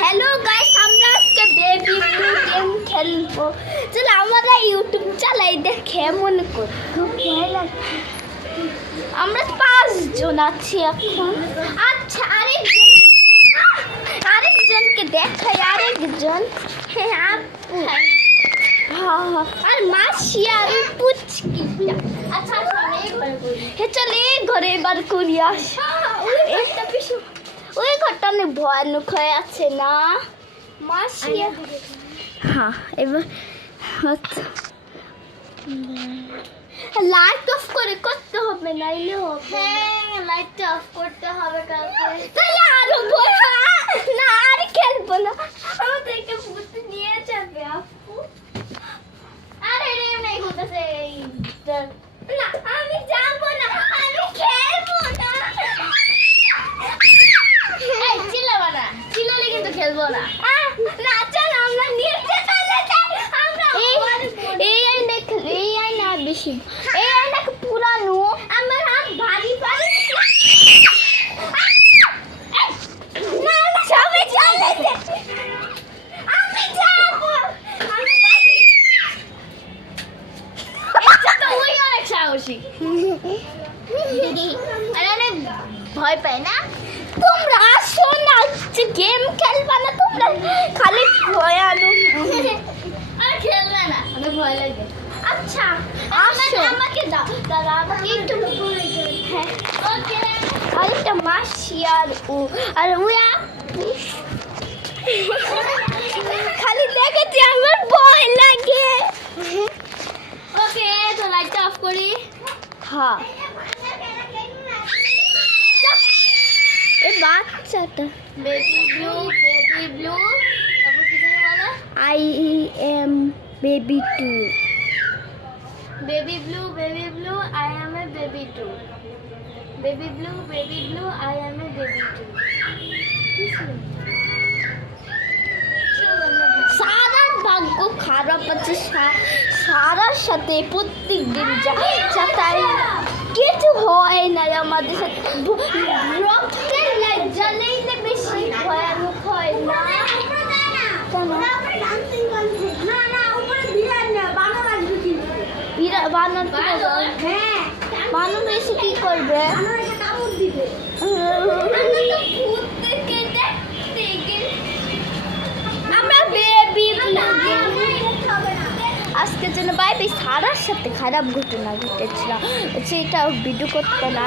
Hello guys, আমরা আজকে baby blue game খেলবো। চলো আমরা ইউটিউব চালাই দেখে মনে করি খুব ভয় লাগছে। আমরা 5 জন আছি এখন। আচ্ছা আরেকজনকে দেখাই। আরেকজন হ্যাঁ আপু, আর মাসি আর পুচকিটা। আচ্ছা হ্যাঁ চলে ঘরে এবার করি। আস ওই ঘরটা অনেক ভয়ানক হয়ে আছে না মাসি? হ্যাঁ এবার লাইট অফ করে করতে হবে, নাইলে হবে। হ্যাঁ লাইটটা অফ করতে হবে কালকে। তাহলে আরো না আর খেলবো না, আমাদেরকে ভূত নিয়ে যাবে আপু। আরে রে নাই বলতেছে না, আমি যাবো না, আমি খেলবো না। এই চিল্লাবা না, চিল্লালে কিন্তু খেলবো না। না চল আমরা নিচে চলে যাই। আমরা এই আইনা বেশি, এই আইনা পুরানো, আমার হাত ভারী ভারী। না না সবাই চলে যাই, আমি যাবো। ওই অনেক সাহসী আর অনেক ভয় পায় না। তোমরা আসো না, গেম খেলবা না তোমরা, খালি ভয় আনো। আর খেলবে না, আমার ভয় লাগে। আচ্ছা আসো, আমাকে দাও, দাদা আমাকে একটু। হ্যাঁ ওকে। আর একটা মাসি আর ও আর ওই আপু খালি দেখেছি, আমার ভয় লাগে। ওকে তো লাইটটা অফ করি। হ্যাঁ এই বাচ্চাটা বেবি ব্লু তারপর কি জানি বলে? I am baby too. Baby blue I am a baby too. Baby blue I am a baby too. সারা ভাগ্য খারাপ আছে, সারার সাথে প্রত্যেক দিন যাতাই কিছু হয় না আমাদের সাথে। রক্তের লাইট জ্বালাইলে বেশি ভয়ানক হয় না। বানর এসে কি করবে? আমরা বেবি আজকের জন্য বাই বাই। সারার সাথে খারাপ ঘটনা ঘটেছিল, সেটা ভিডিও করতে না।